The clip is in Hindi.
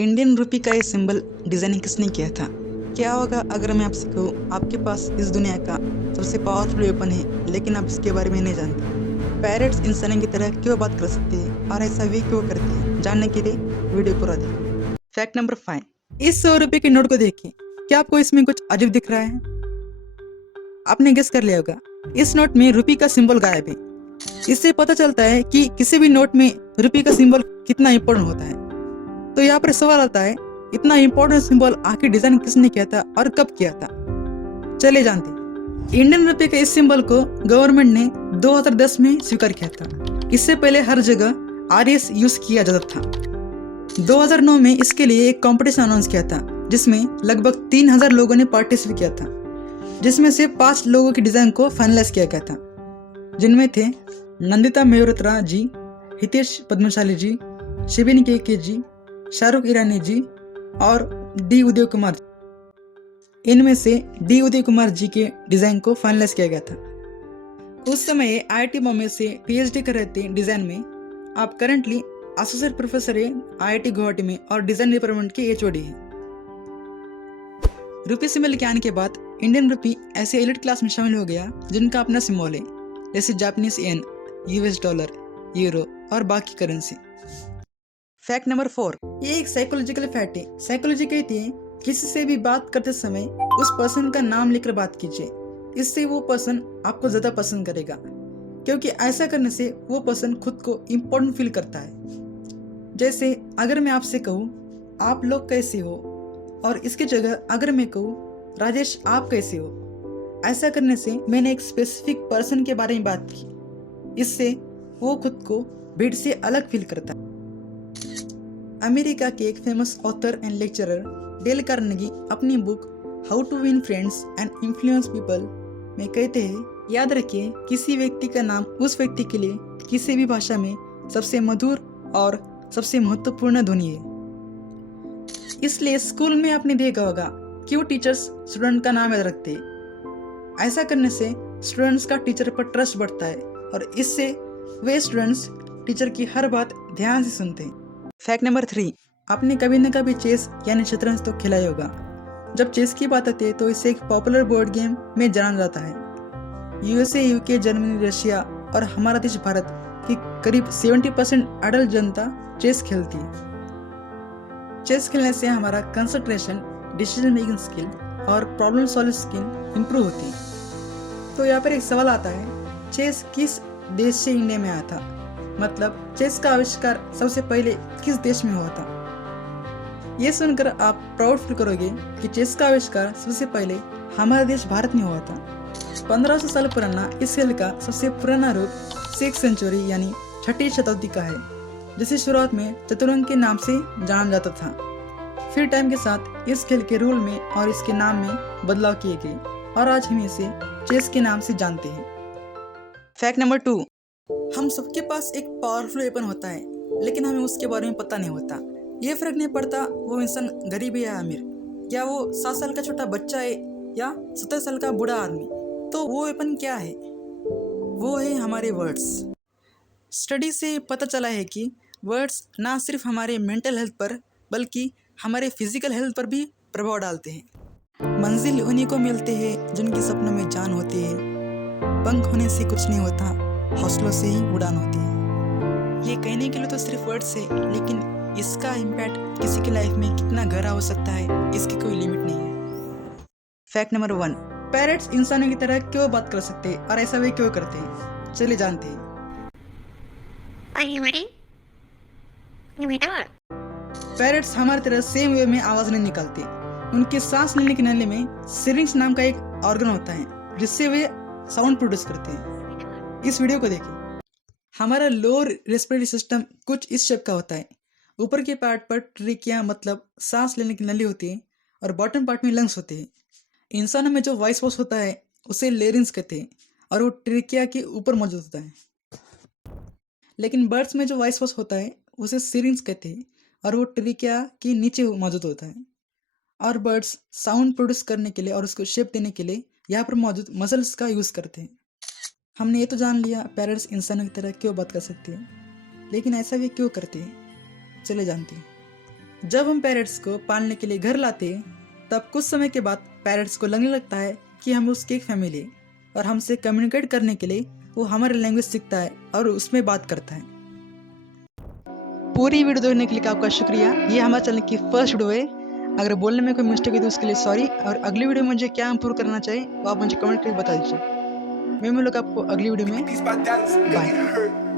इंडियन रूपी का ये सिंबल डिज़ाइन किसने किया था? क्या होगा अगर मैं आपसे कहूँ आपके पास इस दुनिया का सबसे पावरफुल वेपन है लेकिन आप इसके बारे में नहीं जानते? पैरट्स इंसानों की तरह क्यों बात कर सकते हैं और ऐसा वे क्यों करते हैं? जानने के लिए वीडियो पूरा देखें। फैक्ट नंबर 5, इस 100 रुपये के नोट को देखिए। क्या आपको इसमें कुछ अजीब दिख रहा है? आपने गेस कर लिया होगा, इस नोट में रुपी का सिंबल गायब है। इससे पता चलता है कि किसी भी नोट में रुपी का सिंबल कितना इंपॉर्टेंट होता है। तो यहाँ पर सवाल आता है, इतना इंपॉर्टेंट सिंबल आखिर डिजाइन किसने किया था और कब किया था? चलिए जानते हैं। इंडियन रुपये के इस सिंबल को गवर्नमेंट ने 2010 में स्वीकार किया था। इससे पहले हर जगह आरएस यूज किया जाता था। 2009 में इसके लिए एक कंपटीशन अनाउंस किया था जिसमें लगभग 3000 लोगों ने पार्टिसिपेट किया था, जिसमें से 5 लोगों की डिजाइन को फाइनलाइज किया गया था, जिनमें थे नंदिता मेहरोत्रा जी, हितेश पद्मशाली जी, शिबिन के जी, शाहरुख ईरानी जी और डी उदय कुमार। इनमें से डी उदय कुमार जी के डिजाइन को फाइनलाइज किया गया था। उस समय आईआईटी बॉम्बे से पीएचडी कर रहे थे डिजाइन में। आप करंटली एसोसिएट प्रोफेसर है आईआईटी गुवाहाटी में और डिजाइन डिपार्टमेंट के एचओडी हैं। रुपी सिंबल के आने के बाद इंडियन रुपी ऐसे एलिट क्लास में शामिल हो गया जिनका अपना सिंबल है, जैसे Japanese yen, US dollar, euro और बाकी करेंसी। फैक्ट नंबर 4, ये एक साइकोलॉजिकल फैक्ट है। साइकोलॉजी कहती है किसी से भी बात करते समय उस पर्सन का नाम लिखकर बात कीजिए। इससे वो पर्सन आपको ज्यादा पसंद करेगा, क्योंकि ऐसा करने से वो पर्सन खुद को इम्पोर्टेंट फील करता है। जैसे अगर मैं आपसे कहूँ आप लोग कैसे हो, और इसकी जगह अगर मैं कहूँ राजेश आप कैसे हो, ऐसा करने से मैंने एक स्पेसिफिक पर्सन के बारे में बात की। इससे वो खुद को भीड़ से अलग फील करता है। अमेरिका के एक famous author and lecturer Dale Carnegie अपनी book how to win friends and influence people में कहते हैं, याद रखिए किसी व्यक्ति का नाम उस व्यक्ति के लिए किसी भी भाषा में सबसे मधुर और सबसे महत्वपूर्ण ध्वनि है। इसलिए स्कूल में आपने देखा होगा क्यों टीचर्स स्टूडेंट का नाम याद रखते हैं। ऐसा करने से स्टूडेंट्स का टीचर पर ट्रस्ट बढ़ता है और इससे वे स्टूडेंट्स टीचर की हर बात ध्यान से सुनते हैं। फैक्ट नंबर 3, आपने कभी न कभी चेस यानी शतरंज तो खेला ही होगा। जब चेस की बात आती है तो इसे एक पॉपुलर बोर्ड गेम में जाना जाता है। यूएसए, यूके, जर्मनी, रशिया और हमारा देश भारत की करीब 70% अडल्ट जनता चेस खेलती है। चेस खेलने से हमारा कंसंट्रेशन, डिसीजन मेकिंग स्किल और प्रॉब्लम सॉल्विंग स्किल इंप्रूव होती है। तो यहाँ पर एक सवाल आता है, चेस किस देश से इंडिया में आया था? मतलब चेस का आविष्कार सबसे पहले किस देश में हुआ था? ये सुनकर आप प्राउड फील करोगे कि चेस का आविष्कार सबसे पहले हमारा देश भारत में हुआ था। 1500 साल पुराना इस खेल का सबसे पुराना रूप 6th सेंचुरी यानी 6ठी शताब्दी का है, जिसे शुरुआत में चतुरंग के नाम से जाना जाता था। फिर टाइम के साथ इस खेल के रूल में और इसके नाम में बदलाव किए गए और आज हम इसे चेस के नाम से जानते हैं। फैक्ट नंबर 2, हम सबके पास एक पावरफुल वेपन होता है लेकिन हमें उसके बारे में पता नहीं होता। ये फर्क नहीं पड़ता वो इंसान गरीब है या अमीर, या वो 7 साल का छोटा बच्चा है या 70 साल का बूढ़ा आदमी। तो वो वेपन क्या है? वो है हमारे वर्ड्स। स्टडी से पता चला है कि वर्ड्स ना सिर्फ हमारे मेंटल हेल्थ पर बल्कि हमारे फिजिकल हेल्थ पर भी प्रभाव डालते हैं। मंजिल उन्हीं को मिलते हैं जिनके सपनों में जान होती है। पंख होने से कुछ नहीं होता, हौसलों से ही उड़ान होती है। ये कहने के लिए तो सिर्फ वर्ड्स है, लेकिन इसका इम्पैक्ट किसी की लाइफ में कितना गहरा हो सकता है इसकी कोई लिमिट नहीं है। फैक्ट नंबर 1, पैरट्स इंसानों की तरह क्यों बात कर सकते हैं और ऐसा वे क्यों करते हैं? चलिए जानते हैं। पैरट्स हमारी तरह सेम वे में आवाज नहीं निकालते। उनके सांस लेने के नली में सिरिंज नाम का एक ऑर्गन होता है जिससे वे साउंड प्रोड्यूस करते हैं। इस वीडियो को देखिए। हमारा लोअर रेस्पिरेटरी सिस्टम कुछ इस शेप का होता है। ऊपर के पार्ट पर ट्रिकिया मतलब सांस लेने की नली होती है और बॉटम पार्ट में लंग्स होते हैं। इंसानों में जो वॉइस बॉक्स होता है उसे लेरिंग्स कहते हैं और वो ट्रिकिया के ऊपर मौजूद होता है। लेकिन बर्ड्स में जो वॉइस बॉक्स होता है उसे सिरिंग्स कहते हैं और वो ट्रिकिया के नीचे मौजूद होता है। और बर्ड्स साउंड प्रोड्यूस करने के लिए और उसको शेप देने के लिए यहाँ पर मौजूद मसल्स का यूज़ करते हैं। हमने ये तो जान लिया पैरट्स इंसानों की तरह क्यों बात कर सकते हैं, लेकिन ऐसा वे क्यों करते हैं? चले जानते हैं। जब हम पैरट्स को पालने के लिए घर लाते हैं तब कुछ समय के बाद पैरट्स को लगने लगता है कि हम उसकी एक फैमिली है और हमसे कम्युनिकेट करने के लिए वो हमारी लैंग्वेज सीखता है और उसमें बात करता है। पूरी वीडियो देखने के लिए आपका शुक्रिया। ये हमारे चैनल की फर्स्ट वीडियो है। अगर बोलने में कोई मिस्टेक है तो उसके लिए सॉरी, और अगली वीडियो में मुझे क्या इंप्रूव करना चाहिए वो आप मुझे कमेंट करके बता दीजिए। मैं मिलूंगा आपको अगली वीडियो में। बाय।